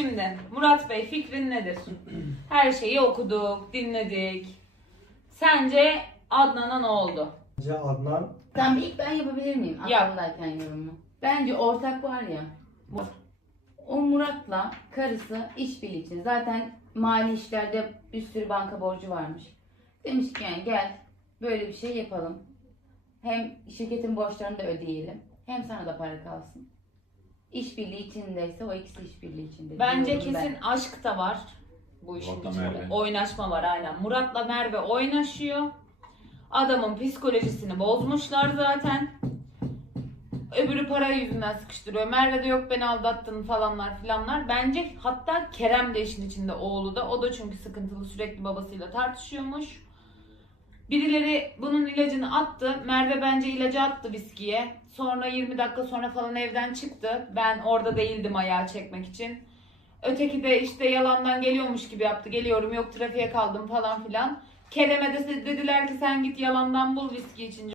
Şimdi Murat Bey fikrin nedir? Her şeyi okuduk, dinledik. Sence Adnan'a ne oldu? Bence Adnan Tamam ilk ben yapabilir miyim Yap. aklımdayken yorumu? Bence ortak var ya. bu. O Murat'la karısı işbirliği için. Zaten mali işlerde bir sürü banka borcu varmış. Demiş ki yani gel böyle bir şey yapalım. Hem şirketin borçlarını da ödeyelim. Hem sana da para kalsın. İşbirliği içindeyse o ikisi işbirliği içinde. Bence diyorum ben. kesin aşk da var bu işin Murat'la içinde. Merve. Oynaşma var aynen. Murat'la Merve oynaşıyor. Adamın psikolojisini bozmuşlar zaten. Öbürü para yüzünden sıkıştırıyor. Merve de yok beni aldattın falanlar filanlar. Bence hatta Kerem de işin içinde oğlu da. O da çünkü sıkıntılı sürekli babasıyla tartışıyormuş. Birileri bunun ilacını attı. Merve bence ilacı attı viskiye. Sonra 20 dakika sonra falan evden çıktı. Ben orada değildim ayağı çekmek için. Öteki de işte yalandan geliyormuş gibi yaptı. Geliyorum yok trafiğe kaldım falan filan. Kerem'e de dediler ki sen git yalandan bul viski için